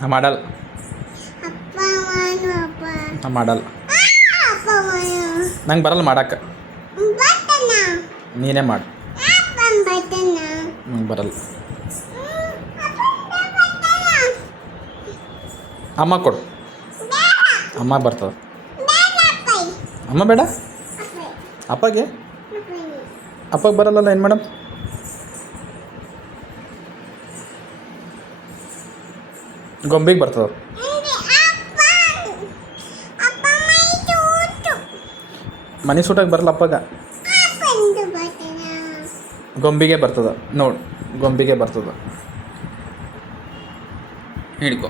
ನಾ ಮಾಡಲ್ಲ. ನಾ ಮಾಡಲ್ಲ. ನಂಗೆ ಬರಲ್ಲ ಮಾಡಕ್ಕೆ. ನೀನೇ ಮಾಡು. ನಂಗೆ ಬರಲ್ಲ. ಅಮ್ಮ ಕೊಡು. ಅಮ್ಮ ಬರ್ತದೆ. ಅಮ್ಮ ಬೇಡ. ಅಪ್ಪಗೆ ಅಪ್ಪಗೆ ಬರಲ್ಲಲ್ಲ, ಏನು ಮೇಡಮ್? ಗೊಂಬಿಗೆ ಬರ್ತದೆ. ಮನೆ ಸೂಟಕ್ಕೆ ಬರಲ್ಲ ಅಪ್ಪಗೆ. ಗೊಂಬಿಗೆ ಬರ್ತದೆ ನೋಡು, ಗೊಂಬಿಗೆ ಬರ್ತದೆ. ಹಿಡ್ಕೊ.